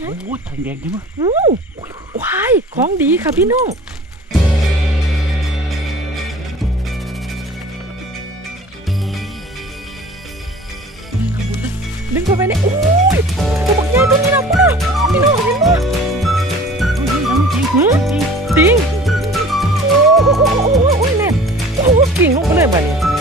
หยังโอ้ยแทงแดงจริงมั้ยวู้ว้ายของดีค่ะพี่น้องดึงเข้าไปในโอ้ยตัวบักใหญ่ตัวนี้นะพุ่นน่ะพี่น้องเห็นบ่จริงหือติงโอ้โหโอ้โหโอ้โหโอ้ยแน่โอ้โหกิ่งลงไปเลยบัดนี้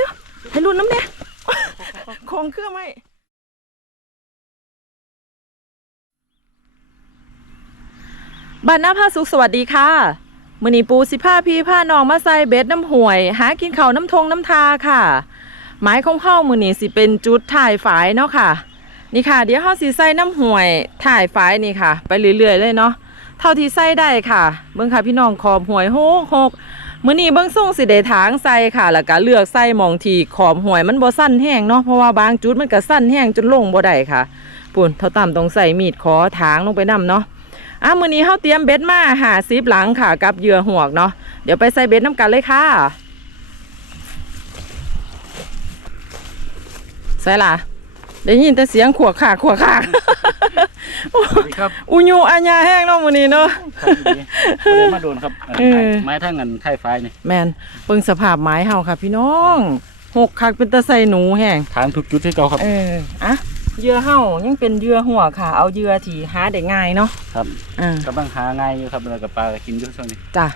เดี๋ยวให้รุ่นน้ำแน่ของเครื่องไหมบ้านน้าผ้าสุขสวัสดีค่ะมือนีปูสิผ้าพี่ผ้าน้องมาใส่เบ็ดน้ำห่วย หากินเขาน้ำทงน้ำทาค่ะหมายของเข้ามือนีสิเป็นจุดถ่ายฝายเนาะค่ะ นี่ค่ะ เดี๋ยวเขาสิใส่น้ำห่วยถ่ายฝายนี่ค่ะ ไปเรื่อยๆเลยเนาะเท่าที่ใส่ได้ค่ะเบิ้งค่ะพี่น้องขอบห่วยโฮกหก มื้อนี้เบิ้งส่งสิได้ถางใส่ค่ะแล้วก็เลือกใส่มองที่ขอบหวยมันบ่สั้นแห้งเนาะเพราะว่าบางจุดมันก็สั้นแห้งจนลงบ่ได้ค่ะปุ่นเท่าต่ำต้องใส่มีดขอถางลงไปนํเนาะอะมื้อนี้เฮาเตรียมเบ็ดมาหาซิบหลังค่ะกับเหยื่อหวกเนาะเดี๋ยวไปใส่เบ็ดน้ำกันเลยค่ะใส่ล่ะ ได้ยินแต่เสียงขวกขากขวกขากสวัสดีครับอุญูอัญญาแห้งเนาะมื้อนี้เนาะครับดีไม่ได้มาโดนครับเออไม้ทั้งเงินไทยไฟนี่แมนเบิ่งสภาพไม้เฮาค่ะ พี่น้องหกคักเป็นตะไซหนูแห้งทางทุกจุดที่เก่าครับ เอออะเหยื่อเฮายังเป็นเหยื่อหัวค่ะ เอาเหยื่อที่หาได้ง่ายเนาะครับอ่ากำลังหาง่ายอยู่ครับแล้วก็ปลาก็กินอยู่ช่วงนี้จ้ะ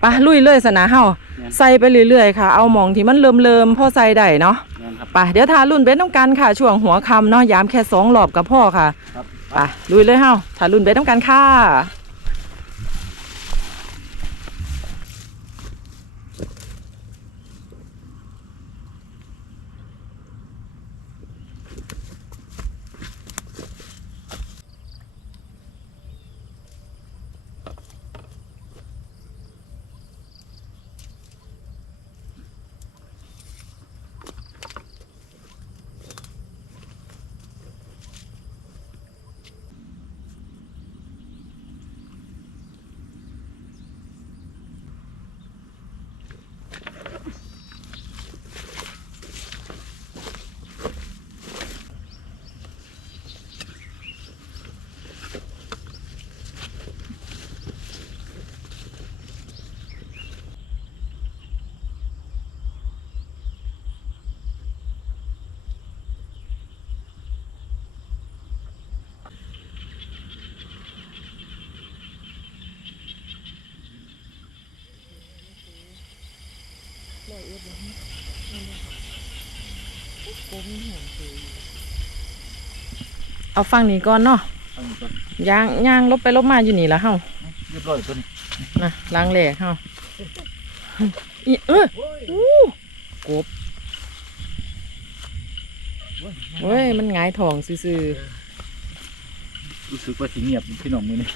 ไปะลุยเลยสนะเฮาแม่นใส่ไปเรื่อยๆค่ะ เอาหมองที่มันเริ่มๆพอใส่ได้เนาะนั่นครับไปเดี๋ยวทารุ่นเบ็ดน้ำกันค่ะ ช่วงหัวค่ำเนาะยามแค่สองรอบกับพ่อค่ะครับไปลุยเลยเฮาทารุ่นเบ็ดน้ำกันค่ะ เอาฟังนี้ก่อนเนาะเอาอีกก่อนย่างย่างลบไปลบมาอยู่นี่ละเฮาเรียบร้อยตัวนี้นะล้างแหลกเฮาอีเอออู้กบเว้ยมันหงายทองซื่อรู้สึกว่าสิเงียบพี่น้องมือนี่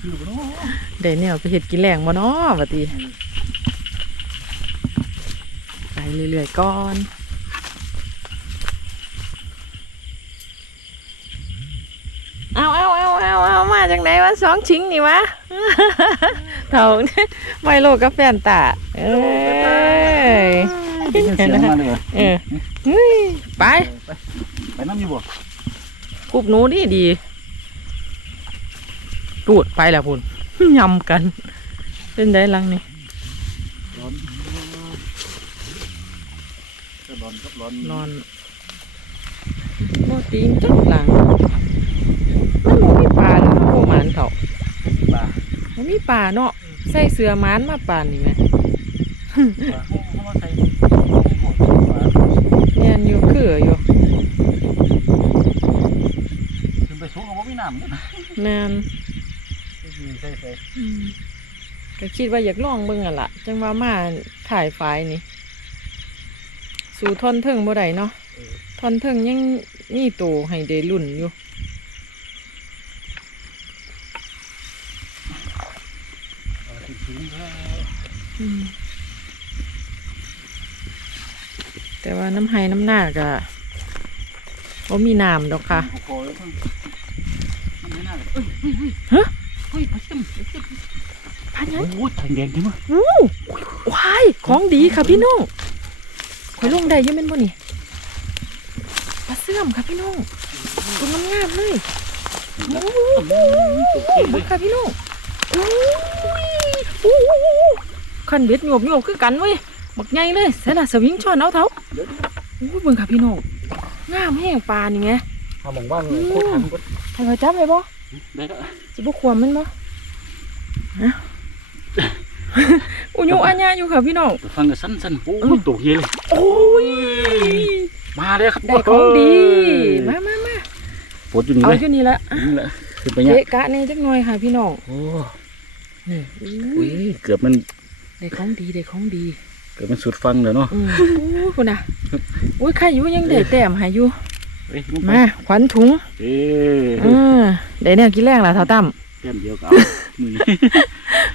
คือบ่เนาะๆได้แนวไปเห็ดกินแรงบ่เนาะบัดนี้ไป เรื่อยๆก่อนเอาเอาเอาเอาเอามาจากไหนวะสองชิงนี่วะเท่าไมโลกับแฟนตาเอ้ยได้ยินเสียงมาเลยเหรอเออเฮ้ยไปไป ไปน้ำอยู่บ่คุบหนูดีดีตูดไปแล้วพุ่นยำกันเป็นได้ลังนี่ ร้อน ก็ร้อนกับร้อนนอนโมติงจักหลัง มันบ่มีปลาหรือมันบ่หมานเขาปลาบ่มีปลาเนาะใส่เสื้อหมานมาปานนี่แหมปลาเขาเขามาใส่หมดปลาแม่นอยู่คืออยู่ขึ้นไปสูงเอาบ่มีน้ำเนี่ยนะแม่นใส่ใส่อืมก็คิดว่าอยากลองเบิ่งอะล่ะ จังว่ามาถ่ายไฟล์นี่ สู่ทอนเทิงบ่ได้เนาะทอนเทิงยังมีตัวให้ได้ลุ่นอยู่ถึงแล้วอืมแต่ว่าน้ำไห้น้ำหน้าก็บ่มีน้ำดอกค่ะพอแล้วมั้งมันไม่น่าเลยเอ้ยฮะเฮ้ยปลาเส้นปลาเส้นพันยังโอ้ยแทงแดงจริงมั้ยวู้วายของดีค่ะพี่น้อง ข่อยลงได้อยังเป็นบ่นี่ปลาเสื่อมค่ะพี่น้องตัวงามๆเลยโอ้โหตกใจเลบัยกค่ะพี่น้องโอ้ยโอ้โหขันเบ็ดโยบโยบคือกันเว้ยบักใหญ่เลยใส่ละสวิงช้อนเอาเท้าเดี๋ยวโอ้ยเบิ่งค่ะพี่น้องงามแห้งปลานี่ไงทำหมองบ้านเลยโคตรทำก็ให้ข่อยจับให้บ่ได้แล้วสิบ่ควมมันบ่ฮะ อุยุอัญญาอยู่ค่ะพี่น้องฟังกันสั้นๆโอ้ยตกเยเลยโอ้ยมาเลยครับได้ของดีมามามาปวดอยู่นี่เอาเลยอยู่นี่ละนี่แหละขึ้นไปเนี่ยเกะกะแนี่จักหน่อยค่ะพี่น้องโอ้นี่อุ้ยเกือบมันได้ของดีได้ของดีเกือบมันสุดฟังเลยเนาะอืมโอ้ยคุณน่ะโอ้ยใครอยู่ยังได้แต้มให้อยู่เฮ้ยลงไปมาขวัญถุงเอ้ยอือได้แนวกินแรงล่ะเท่าตั้มแก้มเดียวกับมือนี้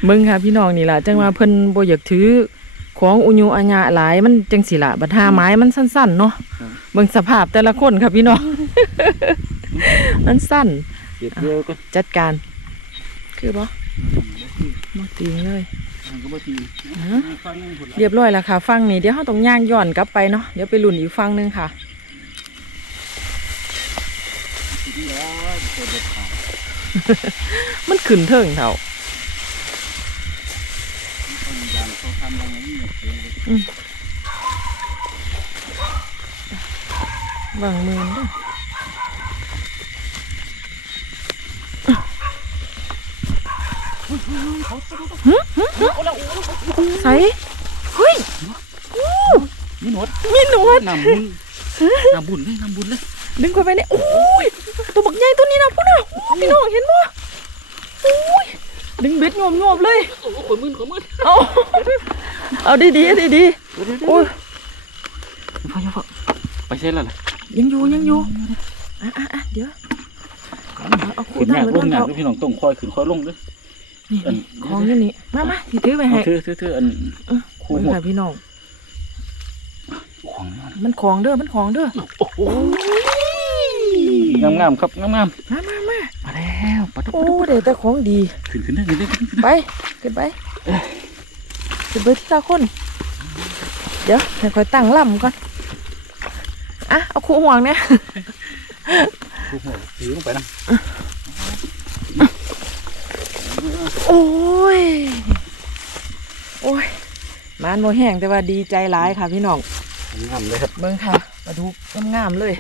เบิ่งค่ะพี่น้องนี่ล่ะจังว่าเพิ่นบ่อยากถือของอุยุอัญญาหลายมันจังสิล่ะบัดหาไม้มันสั้นๆเนาะเบิ่งสภาพแต่ละคนค่ะพี่น้องมันสั้นเก็บเดียวก็จัดการ คือบ่บ่ติงเลยมันก็บ่ตีฮะฟังยังผลเรียบร้อยแล้วค่ะฟังนี่เดี๋ยวเราต้องย่างย้อนกลับไปเนาะเดี๋ยวไปลุ่นอีกฟังหนึงค่ะแล้วตัวเด็ดขาดมันขึ้นเทิงเท่า คน อย่างเขาทำดังนี้เนี่ยเอยวางมือเด้วยใส่เฮ้ยมีหนวดมีหนวดน้ำบุญน้ำบุญเลยน้ำบุญเลยดึงเข้าไปเนี่ยโอ้ยตัวบักใหญ่ตัวนี้นะพุ่นน่ะพี่น้องเห็นบ่โอ้ยดึงเบ็ดโงบๆเลยโอ้โหขนมือขนมือเอา เอาดีๆดีเดี๋ยวๆๆโอ้ยพ่อพ่อไปเส้นแล้วล่ะยังอยู่ยังอยู่อะอะอะเดี๋ยวเอาเอาคู่ขึ้นตั้ยางกไว้ลก่องนยากเถอะพี่น้องต้องคอยขึ้นคอยลงเลยนี่อันนี่ของอยู่นี่มามาที่ถือไปเอาให้ถือถือถืออันเออคู่เบิ่งหมดค่ะพี่น้องของนี่มันของเด้อมันของเด้อโอ้โหงามงามๆครับงามงามมามามาๆมาแล้วปะทุโอ้เดี๋ยวแต่ของดี ขึ้นขึ้นได้ขึ้นได้ขึ้นได้ไปขึ้นไป ขึ้นไปที่ละคน เดี๋ยวให้คอยตั้งลำก่อนอะเอาคู่ห่วงเนี่ยคู่หัวถือลงไปนะโอ้ย โอ้ยมานโมแห้งแต่ว่าดีใจหลายค่ะพี่น้องงามเลยครับเบิ่งค่ะมาดูงามๆเลย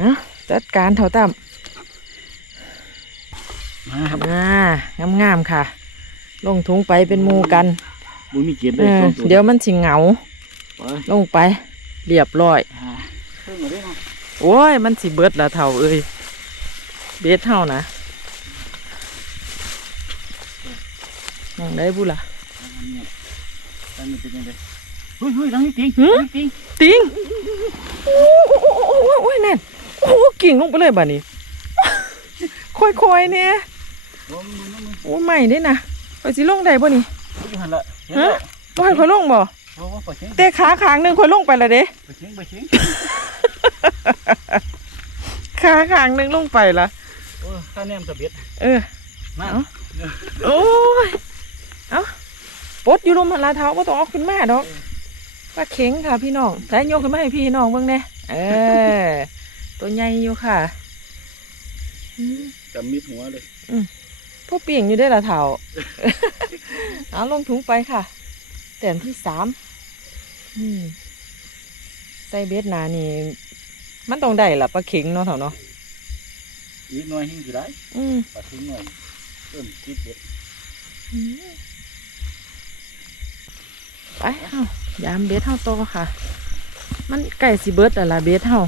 นะจัดการเท่าต่มาครับำอ่างามๆค่ะ ลงถุงไปเป็นหมูกัน บุญมีเกียรติเอเลยอสองตัวเดี๋ยวมันสิเหงา ไปลงไป เรียบร้อย อ่าเพิ่มมาได้เนาะโอ้ย มันสิเบิดละเท่าเอ้ย เบ็ดเท่านะมองได้บุล่ะอันนี้เป็นยังไงเฮ้ยเฮ้ยดังนี้ติงหือดังนี้ติงติงโอ้โอ้โอ้โอ้โอ้โอ้ยนั่นโอ้กิ่งลงไปเลยบ่านี้ ค่อยๆเนี่ยโอ้ยมึงมึงมึงโอ้ใหม่ได้นะไปสิลงได้บ่นี่อยู่หันละเห็น ฮะแล้วบ่ให้ค่อยลงบ่เพราะว่าไปเชียงแต่ขาขางหนึงค่อยลงไปและเด้ไปเชียงไปเชียงขาขางหนึงลงไปละโอ้ยข้าแนมตะเบ็ดเออมาเอ้าโอ้ยเอาปลดอยู่ลมหันลาเท้าก็ต้องเอาขึ้นมาดอกปลาเข็งค่ะพี่น้องใส่โยกขึ้นมาให้พี่น้องเบิ่งแหน่เออตัวใหญ่อยู่ค่ะอืมจำมิดหัวเลยพ วกเปียงอยู่ได้ละเท้าเอาลงถุงไปค่ะ แต้มที่สามอืมใส่เบ็ดหนานี่ มันต้องได้ละปลาเข็งเนาะเถ่าเนาะอีกหน่อยหิ้งสิได้อืมปลาทิ้งหน่อยเพิ่มคิดเบ็ดอืมไปเฮายามเบสเฮาโตอค่ะ มันไก่สิเบิดแต่ละเบสเฮา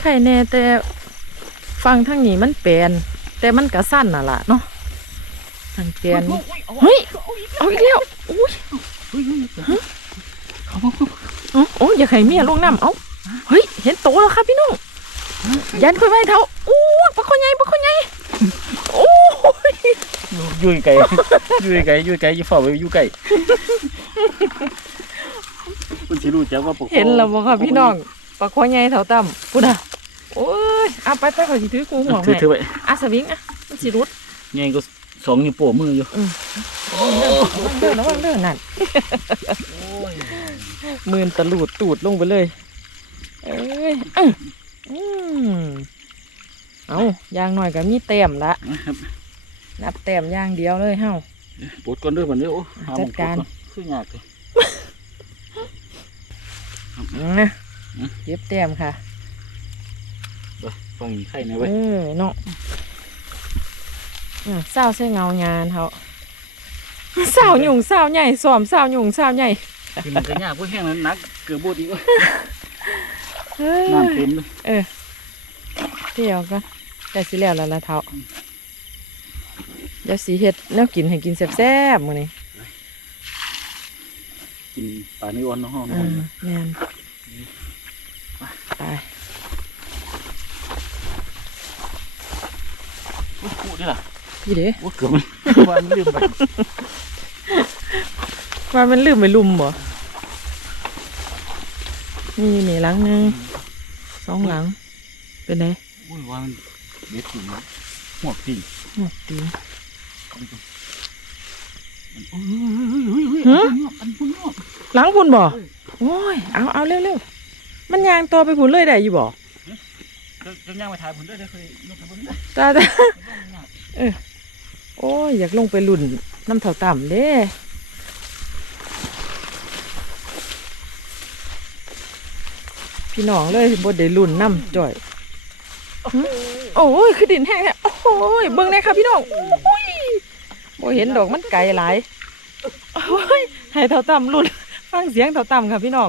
ไข่แน่แต่ฟังทางนี้มันแปลน แต่มันกระสั้นน่ะล่ะเนาะทางแปลนเฮ้ยเอาอีกแล้วอุ้ยเฮ้ยเฮ้ยเขาบอกเอ้าโอ้ยอย่าไข่เมียลงน้ำเอ้าเฮ้ยเห็นโตแล้วครับพี่น้องยันค่อยไว้เท้าอู้ยปลาข้อใหญ่ปลาข้อใหญ่โอ้ยโยอยู่ไกลอยู่ไกลอยู่ไกลอยู่เฝ้าไว้อยู่ไกลคุณสิรู้จักว่าปกครองเห็นแล้วบ่ค่ะพี่น้องปลาคอใหญ่เท่าต่ำพุ่นอะ โอ้ยเอาไปไปขอสิถือกูห่วงถือให้ถือไว้อะสวิงอะมันสิรุดไงก็สองนิ้วโป้มืออยู่ระวังเด้อระวังเด้อนั่นมือนตะลูดตูดลงไปเลย เอ้ยอื้ออืมเอายางหน่อยก็มีเต็มละนะครับนับเต็มอย่างเดียวเลยเฮาปวดก่อนเด้อบัดนี้โอ้หาหม้องจัดการปวดอนคือยากเลยนะอืมเย็บเต็มค่ะ ไปฟังอีกไข่หนะเอเว้ยอเนาะอะเศร้าใส่เงางานเขาเศร้าหยุ่งเศร้าใหญ่สอมเศร้าหยุ่งเศร้าใหญ่คือมันก็ยากพวกแห้งนั้นหนัก เกือบโบดอีกเว้ยเฮ้ยน้ำเต็มเลยเออเดี๋ยวก็แต่สิแล้วแล้วละเท้าเดี๋ยวสีเห็ดแนวกินให้กินแซ่บๆมื้อนี้กินปลาเนื้ออ่อนน้องห้องอ่าแม่นตาย โอ้โห นี่ล่ะพี่เด้โอ้เกือบมันว่ามันลืมไปว่ามันลืมไปลุมบ่นี่นี่หลังหนึงสองหลัง เป็นไงโอ้ยว่ามันเด็ดจริงนะหัวจริงหมดตีโอ้ยเฮ้ยเฮ้ยฮะอันพุ่งงอกหลังพุ่นบ่ โอ้ย เอาเอาเร็วๆมันยางตัวไปพุ่นเลยได้อยู่บ่จะจะย่างไปถ่ายผมด้วยได้เคยยกไปบนนี้ตาตาโอ้ย อยากลงไปลุ่นน้ำเท่าต่ำเด้พี่น้องเลยบ่ได้ลุ่นน้ำจ่อยหึโอ้ย คือดินแห้งแท้โอ้ย เบิ่งแน่ค่ะพี่น้องโอ้ยบ่เห็นดอกมันไกลหลายโอ้ยให้เท่าต่ำลุ่น ฟังเสียงเท่าต่ำค่ะพี่น้อง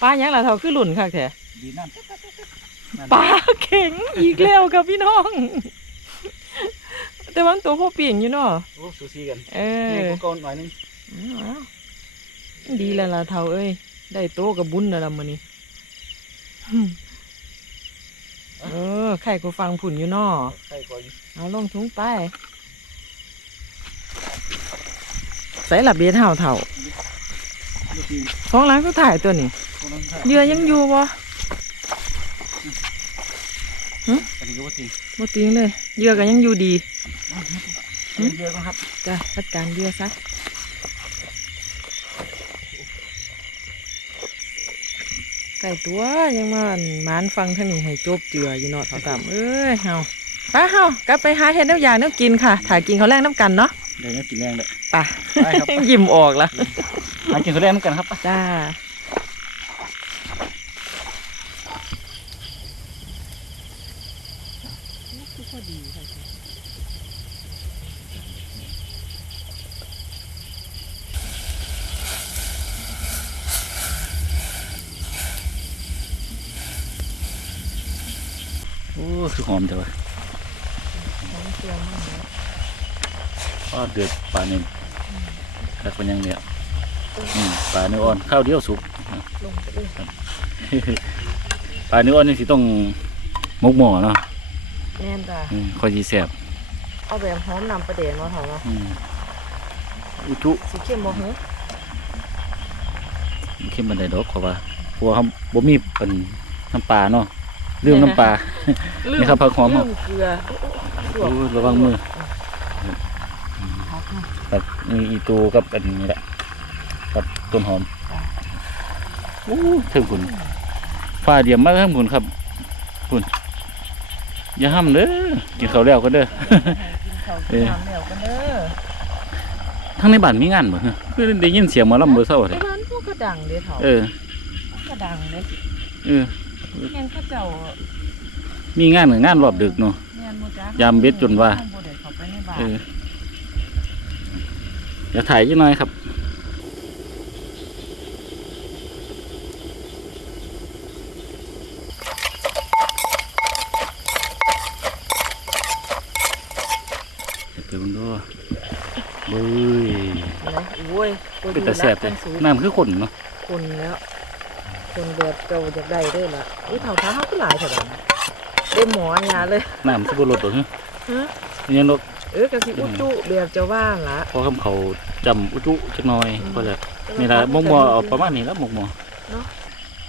ป้าหยังล่ะเท่าคือลุ่นค่ะแท้ดีน้ำปลาเข็งอีกแล้วครับพี่น้อง แต่ว่าตัวพ่อเปลี่ยนอยู่เนาะโอ้สูสีกันเอนี่อก็ก้อนหน่อยนึงเอาดีแล้วล่ะเท่าเอ้ย ได้โตกับบุญแล้วล่ะมื้อนี้หึเออไข่ก็ฟังผุ่นอยู่เนาะใส่ก่อนเอาลงถุงไป ใส่ละเบียดเห่าเท่าดูสิสองหล้างก็ถ่ายตัวนี้คนนั้นใส่เหยื่อยังอยู่บ่ อันนี้ก็ว่าจริงบ่ติงเลยเหยื่อก็ยังอยู่ดีเยอะก็ครับจ้ะจัดการเหยื่อซะไก่ตัวยังมาอั่นหมานฟังท่างนี้ให้จบเจืออยู่เนาะเท่าต่ำเอ้ยเฮาไปเฮากลับไปหาเห็ดน้ำยางน้ำกินค่ะ ถ่ายกินเขาวแรงน้ำกันเนาะเดี๋ยวนี้กินแรงเลย ไป ไปครับ ยิ้มออกละหากินเขาวแรงเหมือนกันครับ จ้า โอ้คือหอ มจังเลยอ๋อเดือดปลาหนึ่งแล้วก็ยังเนี่ยอืมปลาเนื้ออ่อนข้าวเดียวสุกลงไปเลยปลาเนื้ออ่อนนี่สิต้องมกหม้อเนาะแน่นจ้าอืมค่อยสิแซ่บเอาแบบหอมนำประเดี๋ยวมาเถอะเนาะอืมอุทุสีเข้มบ่หือเข้มบันไดดอกเขาว่าเพราะว่าเขาบ่มีเป็นน้ำปลาเนาะ ลืมน้ำปลา นี่ครับผักหอมลืเฮามเกลือโอ้ยระวังมือครับมีอีตูกับอันนี้แหละกับต้นหอมโอ้ถึงผุนฟ้าเดียมมากทั้งผุนครับผุนอย่าห้ามเด้อกินข้าวแล้วกันเด้อกินข้าวเอกินอน้ำแล้วกันเด้อทั้งในบ้านมีงานบ่ฮะคือได้ยินเสียงหมอลำเบอร์เศร้าไอ้เลยบ้านพวกกระดังเด้อเถาเออกระดังเด้เออ แม่นเขาเจ้ามีงานกับงานรอบดึกเนาะ แม่นบ่จ๊ะยามเบ็ดจนว่า บ่ได้เข้าไปในบ้านเออเดี๋ยวถ่ายยี่น้อยครับ เดี๋ยวไปเบนดูเบ้ยไหนโอ้ยตัวเป็นดีแต่แสบรัเลยกสูงน้ำคือคนเนาะคนแล้ว คนแบบเจ้าอยากได้เด้อล่ะอุ้ยเท่าเท้าเขาก็หลายเท่านั้นได้หมอยาเลยน้ำคือบ่ลดหรอกฮะฮะยังลดเออกะสิอุจุแบบจะว่าละเพราะคำเขาจำอุจุจักหน่อยก็เลยนี่ละมกมอเอาประมาณนี้แล้วมกมอเนาะ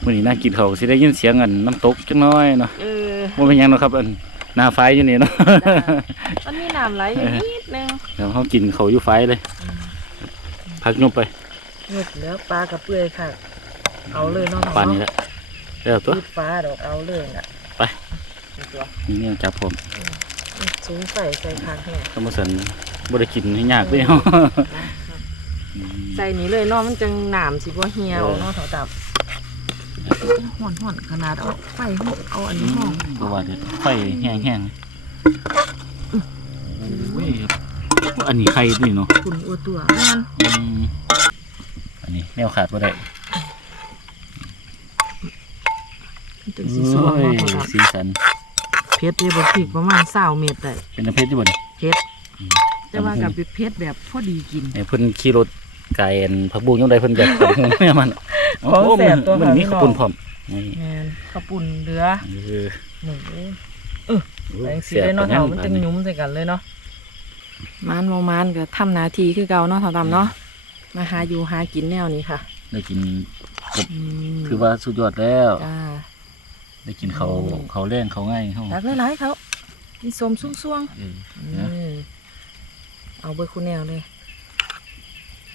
มื้อนี้น่ากินเขาวสิได้ยินเสียงอันน้ำตกจักหน่อยเนาะเออบ่เป็นหยังเนาะครับอันหน้าไฟอยู่นี่เนาะจ้ามันมีน้ำไหลอยู่นิดนึงเดี๋ยวเขากินเขาวอยู่ไฟเลย พักยมไปหยุดแล้วปลากระเปื่อยค่ะ เอาเลยเนาะปานนี้แหละเดี๋ยวตัวยืดฟ้าดอกเอาเลยน่ะไปนี่ตัวนี่เนี่ยจับผมสูงใส่ใส่คางแห้งสมสันบ่ได้กินให้ยากเลยเนาะอืมใส่นี้เลยเนาะมันจังหนามสิบ่เหี่ยวเนาะเถาตับห่อนห่อนขนาดเอาไฟหกเอาอันอืนี้ห้องมบ่ว่าเด็ดไฟแห้งๆโอ้ยอันนี้ไข่นี่เนาะคุณอัวตัวแม่นอืมอันนี้แนวขาดบ่ได้ มัน จังสิสวงเนาะเถาตับสีสัน เพชรเนี่ยบ่พริกประมาณ20เม็ดได้เป็นน้ำเพชรที่บ่นี่เพชรแต่ว่ากับเพชรแบบพอดีกินไอ้เพิ่นขี่รถไก่อันผักบุ้งยังได้เพิ่นอยากทำแม่มันของแสบตัวมันค่ะมีพี่น้ข้าองวปุ้นพร้อมนี่แม่นข้าวปุ่นเหลือเออหนึ่งโอ้แรงสีเลยเนาะเถามันจะหยุ่มใส่กันเลยเนาะมานโมมานก็ทำหนาทีคือเก่าเนาะเถาดำเนาะมาหาอยู่หากินแนวนี้ค่ะ ได้กินอืมคือว่าสุดยอดแล้ว จ้า ได้กินเขาอืมเขาแรงเขาง่ายเขารักหลายๆเขามีสมสุ่งเออๆนะอืมเอาเบอร์คุณแนวเลย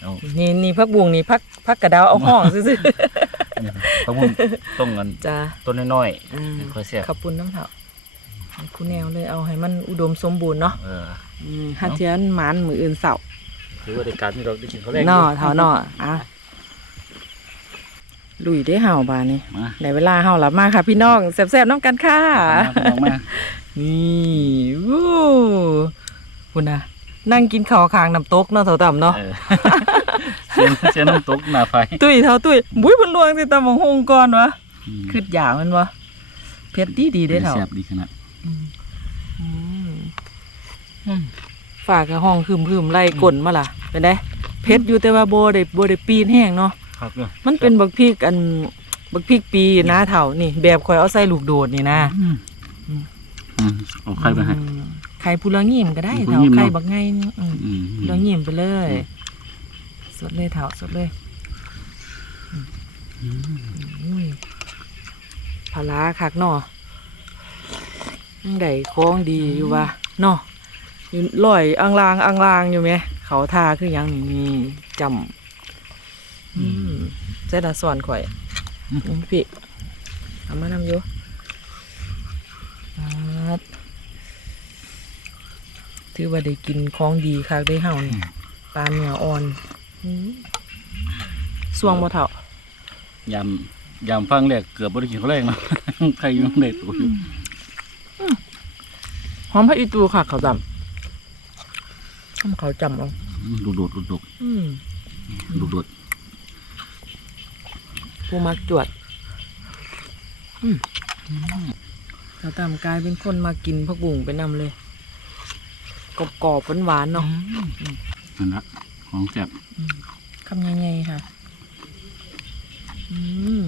เอานี่นี่พักบุวงนี่พักพักกระดาวเอาห้องซื่อเนี่ยผักบุ้งต้องเงินๆจ้าต้นน้อยอ่าๆค่อยเสียบขับปุ่นน้ำเถาให้คุณแนวเลยเอาให้มันอุดมสมบูรณ์เนาะเอออืมฮัทเทียนหมานมืออื่นเสาร์คือว่าได้การที่เราได้กินเขาแรงนอเท่านออะ ลุยได้เห่าบานนี่มาในเวลาเห่าหลับมาค่ะพี่น้องแซ่บๆน้ำกันค่ะ ลองมานี่วู้คุณนะนั่งกินข้าวคางน้ำตกเนาะเท่าต่ำเนาะเออเสียนเสียนน้ำตกหน้าไฟตุ้ยเท่าตุ้ยบุ้ยเพันลวงสิตำบังฮงก่อนวะมคืดอยางมันวะเผ็ดดีดีๆได้อเท่าเสียบดีขนาดอืมอืมฝากกับห้องคืมคืมๆไล่กลนมาล่ะเป็นไงเผ็ดอยู่แต่ว่าโบได้โบได้ปีนแห้งเนาะ ครับเด้อมันเป็นบักพริกอันบักพริกปีนะเถ่านี่ แบบคอยเอาใส่ลูกโดดนี่นะอืมอืมอืมเอาไข่ไปให้ อืมไข่พูละงิมก็ได้พูเถ่าละงิมเนอะ ไข่บักไงนี่อืมอืมพูละงิมไปเลยอืมสดเลยเถ่าสดเลยอุ้ยพาราคักเนาะยังได้คล้องดีอยู่วะเนาะอยู่ลอยอังลางอังลางอยู่ไหมเขาทาคือหยังนี่นี่จำอืม เส้นละส่วนข่อยอืมพี่เอามานำอยู่ครับถือว่าได้กินของดีคักได้เห่านี่ปลาเนื้ออ่อนอืมสวงบ่เถ่ายำยำฟังแรกเกือบบ่ได้กินเขาแรงเนาะใครอยังได้ตัวอยู่หอมพระอีตูค่ะเขาวจำทำเขาวจำเอาดูดดดูดดอืมดูดด ผู้มักจวดอืมเขาตามกลายเป็นคนมากินผักบุ้งไปนำเลยกรอบๆหวานๆเนาะนั่นละของแซ่บคำยังไงค่ะอืม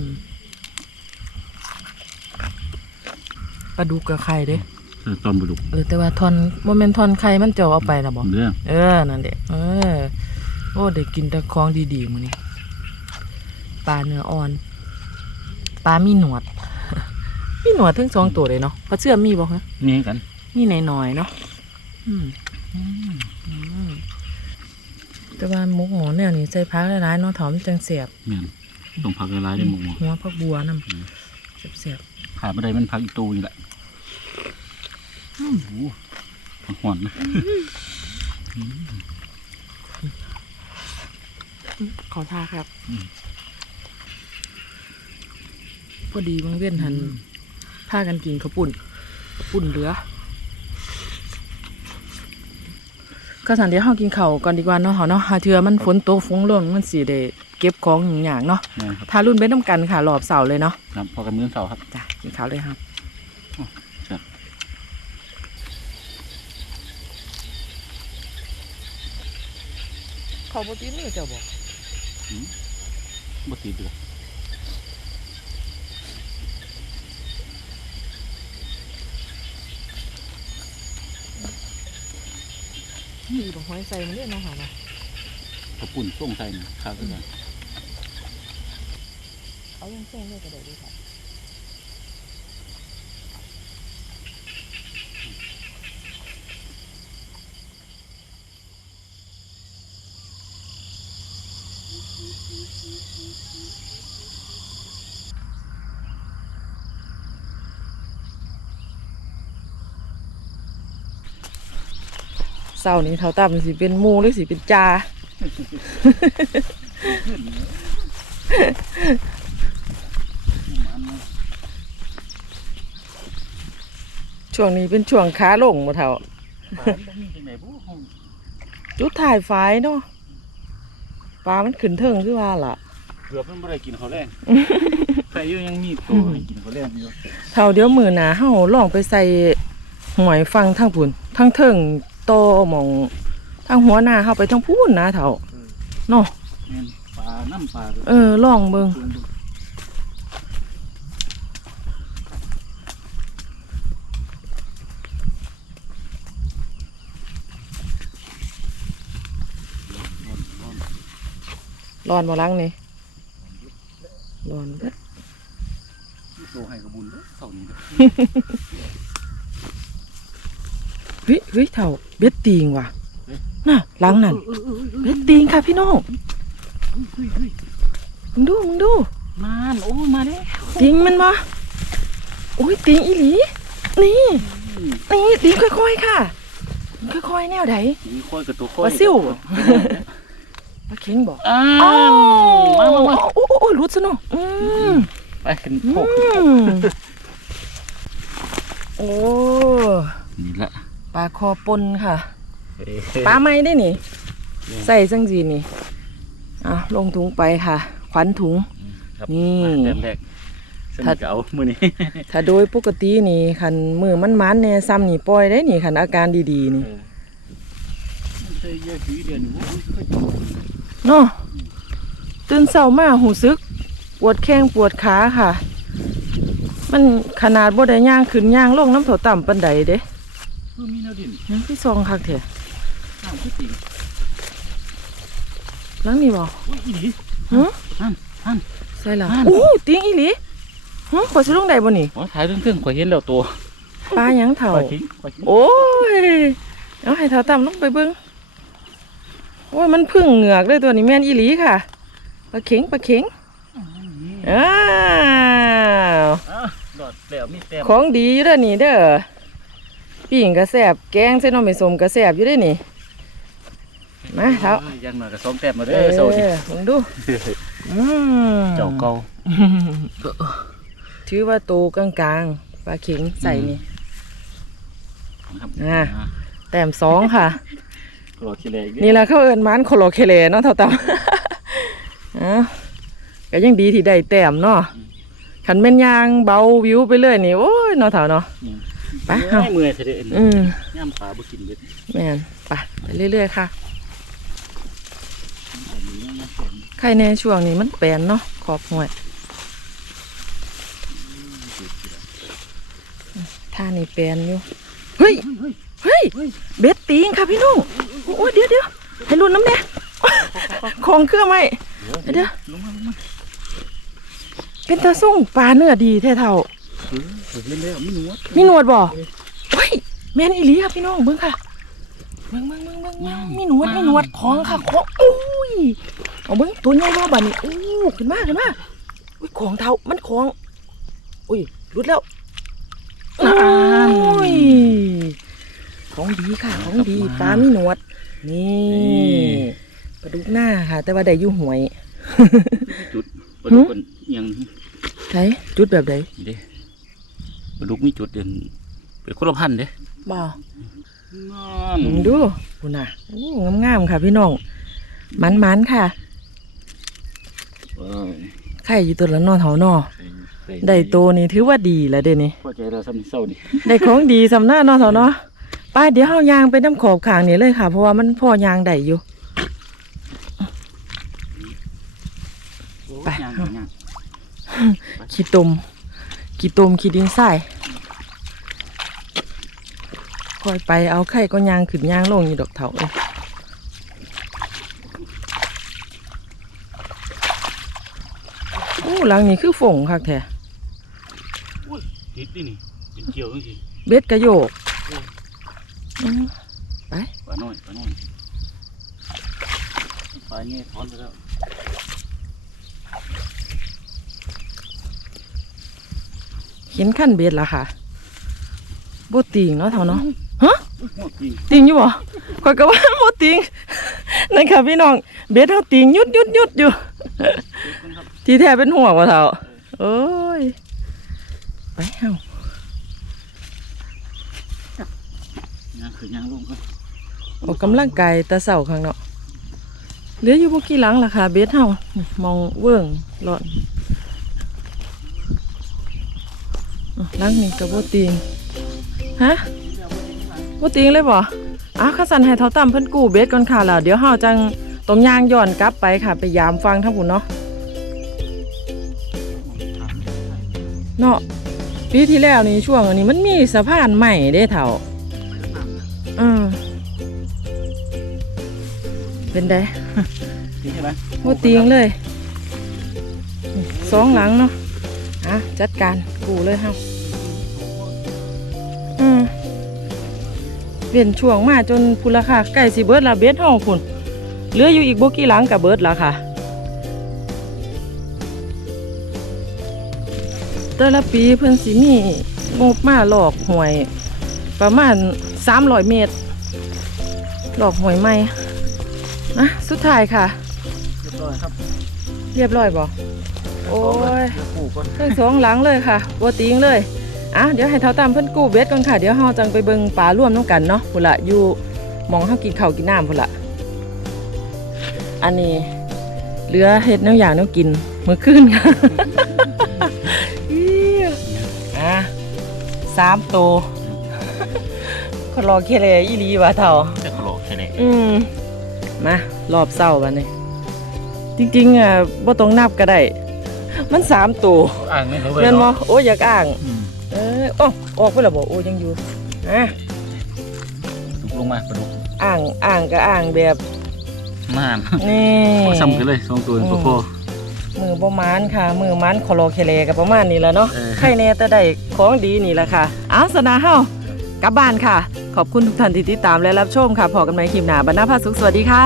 ปลาดุกกับไข่เด้เออตอนบดุกเออแต่ว่าทอนโมเมนทอนไข่มันจะเอาไปนะบอกเรื่องเออ นั่นเด็เออ โอ้เด็กกินแต่ของดีๆมื้อนี้ ปลาเนื้ออ่อน ปลามีหนวด มีหนวดทั้งสองตัวเลยเนาะพระเชื่อมมีบอกฮะนี่กัน มีหน่อยๆเนาะอืมอืมอืมแต่ว่าหมกหมอแนวนี้ใส่พักหลายๆเนาะถอมนจังเสียบแม่นต้องพักหลายๆได้หมกหมอหัวผักบัวน้อืมำเสียบขาดบ่ได้มันพักอีตูนี่แหละโอ้โหหอนนะๆขอทาครับพ อดีบางเว้นหันพากันกินข้าวปุ่นข้าวปุ่นเหลือ ก็สันเดี๋ยวเฮากินข้าวก่อนดีกว่าเนาะเฮาเนาะหาเทื่อมันฝนตกฝนร่นมันสิได้เก็บของอย่างๆเนาะแม่นครับทารุ่นเบ็ดน้ำกันค่ะรอบเสาร์เลยเนาะครับพอกันมื้อเสาร์ครับ จ้ะกินข้าวเลยครับครับเขาบ่ติดมือเจ้าบ่บ่ติดเลยนี่ ดอกหอยใส่มันเนี่ยเนาะค่ะนะกระปุ่นส่งใส่นี่ครับก็ได้เอายังแซงเลยก็ได้ด้วยค่ะ เศร้านี้เท่าตามันสิเป็นหมูหรือสิเป็นจาช่วงนี้เป็นช่วงขาลงมาเท่าปลามันบ่มีจังได๋บ่ห้องจุดถ่ายไฟเนาะปลามันขึ้นเทิงคือว่าล่ะเกือบมันบ่ได้กินข้าวแรงใส่อยู่ยังมีตัวให้กินข้าวแรงอยู่เท่าเดี๋ยวมือหนาเฮาลองไปใส่หวยฟังทางพุ่นทางเทิง โตหมองทางหัวหน้าเฮาไปทางพูนนะเท่าเนาะแม่นปลาน้ำปลาเออลองเบิ่งร้อนบ่ลังนี่ร้อนเบิดตัวให้กระบุญเด้อเท่านี้เด้อ เฮ้ยเฮ้ยเท่าเบ็ดตีงว่ะน่ะหลังนั่นเออเออเออเบ็ดตีงค่ะพี่น้องเฮ้ยเฮ้ยมึงดูมึงดูนานโอ้ยมาแล้วติงมันบ่โอ้ยติงอีหลีนี่นี่ติงค่อยๆค่ะติงค่อยๆแนวไหนมีค่อยกับตัวค่อยปลาซิ่วมาเข็งบอกอ้าอ้าวมามามาโอ้โอ้โอ้รุดซะเนาะอืมไปกันอืโคกมโอ้นี่ละป ลาคอปนค่ะปลาไม้ได้นี่ ใส่จังจีนี่อะลงถุงไปค่ะ ขวัญถุงครับนี่มาแต้มแรกสนิทเก่ามื้อนี้ถ้าโดยปกตินี่คันมือมันมันๆแน่ซ้ำนี่ปล่อยได้นี่คันอาการดีๆนี่มันเคยเยอะสีเดือนอยู่โอ้ยค่อยเนาะตื่นเช้ามาหูซึก ปวดแข้งปวดขาค่ะ มันขนาดบ่ได้ย่างขึ้นย่างลงน้ำเถาต่ำปันใดเด้ คือมีแนวดินยังพี่ซองคักเถอะน้ำคือติ่งหลังนี่บ่โอ้ยอีหลีหึนั่นนั่นใส่ละอ่านโอ้ติงอีหลีหึขอยสิลงได้บ่นี่อ๋อถ่ายเรื่องเครื่องข่อยเห็นแล้วตัวปลาหยังเถ่าข่อยทิ้งข่อยทิ้งโอ้ยเอาให้เท่าต่ำลงไปเบิ้งโอ้ยมันพึ่งเหงือกเลยตัวนี้แม่นอีหลีค่ะปลาเข็งปลาเข็งอ้าวอ้าวดอดแล้วมีแต้มของดีอยู่เด้อนี่เด้อ ปิ่งกระแสบแกงเส้นนมไม่สมกระแสบอยู่เด้อนี่มาเท้าอ้ยยังหน่อยก็สองแต้มมาเอเด้อโซนี่อมึงดูอืมเจ้าเก่าถือว่าโตกลางๆปลาเข็งใส่นี่ครับอ่าแต้มสองค่ะกรอขี้เหลอีกนี่แหละเขาเอินมันโคโลเคเลเนาะเท่าเต่าอะก็ยังดีที่ได้แต้มเนาะขันแม่นยางเบาวิวไปเลยนี่โอ้ยเนาะเท่าเนาะไปไปเอาเมื่อยเถอะเด้ออืมย่ำปลาบ่กินเบ็ดแม่นไปไปเรื่อยๆค่ะใครในช่วงนี้มันแปลนเนาะขอบห่วยท่านี่แปลนอยู่เฮ้ยเฮ้ยเบ็ดตีงค่ะพี่น้องโอ้ยเดี๋ยวเดี๋ยวให้รุ่นน้ำเนี่ยของเครื่องไหมเดี๋ยวลงมาลงมาเป็นตาส่งปลาเนื้อดีแท้เท่า เออเห็นแล้วมีหนวดมีหนวดบ่เฮ้ยแม่นอีหลีครับพี่น้องเบิ่งค่ะเบิ่งเบิ่งเบิ่งเบิ่งเบิ่งมีหนวดมีหนวดของค่ะของอุ้ยเอาเบิ่งตัวใหญ่บ่บัดนี้อู้ขึ้นมาขึ้นมาอุ้ยของเท่ามันของอุ้ยหลุดแล้วโอ้ยของดีค่ะของดีปลามีหนวด นี่ปลาดุกหน้าค่ะ แต่ว่าได้อยู่หวยจุดปลาดุกมันเอียังใช่จุดแบบใดนี่เด้ ปลาดุกมีจุดเด่นเป็นคนละพันธุ์เด้บ่นั่นมึงดูคุณน่ะโอ้งามๆค่ะพี่น้องมันๆค่ะเอ้ยไข่อยู่ตัวละนอนเถานอใส่ได้โตนี่ถือว่าดีแล้วเด้นี่พอใจเราซ้ำเศร้านี่ได้ของดีสำหน้านอนเถานอป้าเดี๋ยวเฮายางไปน้ำขอบขางนี่เลยค่ะ เพราะว่ามันพ่อยางได้อยู่ไปย่างย่างขี้ตม ขี้ตมขี้ดินทรายคอยไปเอาไข่ก็ยางขึ้นยางลงอยู่ดอกเถาเลยโอ้หลังนี้คือฝงคักแท้ติดดินี่เป็นเกี่ยวจริงเบ็ดกระโยกอืมไปๆปลาน้อยปลาน้อยปลาเงี้ยถอนไปแล้ว เห็นขั้นเบ็ดละค่ะโบติงเนาะเท่าเนาะฮะหมดจริงติงอยู่บ่คอยก็ว่าโบติงนั่นค่ะพี่น้องเบ็ดเท่าติงยุดยุดยุดอยู่ ที่แท้เป็นห่วงว่ะเท่าโอ้ยไปเฮายางคือยางลงก็ออกกำลังกายแตะเสาข้างเนาะเหลืออยู่บ่กี่หลังล่ะค่ะเบ็ดเฮานี่มองเวิ้งหลอน อะหลังนี้ก็บ่ติงฮะบ่ติงเลยบ่อ้าวข้าสันให้เท่าต่ำเพิ่นกู้เบ็ดก่อนค่ะแล้วเดี๋ยวเฮาจังต้องย่างย้อนกลับไปค่ะ ไปยามฟังทั้งพุ่นเนาะเนาะปีที่แล้วนี่ช่วงอันนี้มันมีสะพานใหม่เด้เถ่าอืมเป็นไดนี่ใช่ไหมโมติงเลยนี่สองหลังเนาะอะจัดการกูเลยเฮา เปลี่ยนช่วงมาจนพุนราคาใกล้สิเบิดละเบ็ดเฮาพุ่นเหลืออยู่อีกบ่กี่หลังกับเบิดละค่ะแต่ละปีเพิ่นสิมีงบมาหลอกหวย ประมาณ300เมตร หลอกหวยใหม่นะสุดท้ายค่ะ เรียบร้อยครับเรียบร้อยบ่โอ้ยเดี๋ยวปลูกก่อนทั้งสองหลังเลยค่ะบัติงเลย อะเดี๋ยวให้เท่าตามเพิ่นกู้เบ็ดก่อนค่ะ เดี๋ยวเฮาจังไปเบิ่งปลาร่วมน้ำกันเนาะพุ่นละอยู่หมองเฮากินข้าวกินน้ำพุ่นละอันนี้เหลือเฮ็ดแนวอย่างแนวกินมื้อคืนค่ะอี๋อะสามโตวคนรอเคเลยอีหลีว่าเท่าจะขลอกแค่ไหนอืมมารอบเศร้าบันนี้จริงๆอะบ่ต้องนับก็ได้ มันสามตัวอ่างไม่รู้ไปแม่นบ่เนาะโอ้ยอยากอ่าง อืมเออโอ้ออกไปแล้วบ่โอ้ยังอยู่อะถูกลงมาปลาดุกอ่างอ่างก็อ่างแบบนานนี่ซ้ำกันเลยสองตัวอืมพอพอมือบ่มานค่ะ มือมันคอโลเคเลก็ประมาณนี้แหล้วเนาะเออใครแน่แต่ได้ของดีนี่แหละค่ะอ้าวสนาเฮากลับบ้านค่ะ ขอบคุณทุกท่านที่ติดตามและรับชมค่ะพอกันใหม่คลิปหน้าบรรณาภาสุขสวัสดีค่ะ